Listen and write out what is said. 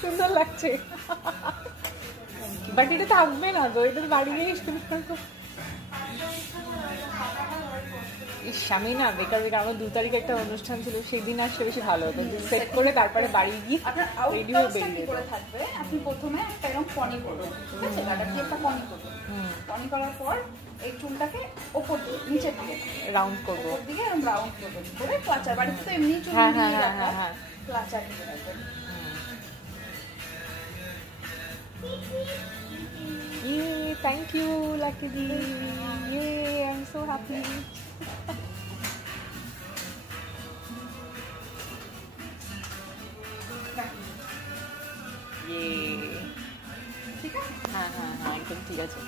সুন্দর লাগছে, বাট এটা থাকবে না তো, এটা বাড়ি গিয়ে ইস, আমি না বেকার বেকার, আমার 2 তারিখে একটা অনুষ্ঠান ছিল, সেদিন আসলে বেশি ভালো হতো, সেট করে তারপরে বাড়ি গিয়ে আপনার রেডি হয়ে আউটকাটসটা কি বেরিয়ে করে থাকবে, আপনি প্রথমে একটা এরকম পনি করবেন, ঠিক আছে, গাটা দিয়ে একটা পনি করবেন। পনি করার পর এই চুলটাকে ওপর দিকে, নিচের দিকে রাউন্ড করবো। ওপর দিকে এরকম রাউন্ড করবেন করে ক্লাচার, বাড়িতে তো এমনি চুল হ্যাঁ, দিয়ে হ্যাঁ, রাখা, হ্যাঁ, হ্যাঁ। ক্লাচার দিয়ে রাখবেন। Thank you, Lucky Di. Yay, I'm so happy. Yay. ঠিক আছে, হ্যাঁ হ্যাঁ হ্যাঁ, একদম ঠিক আছে।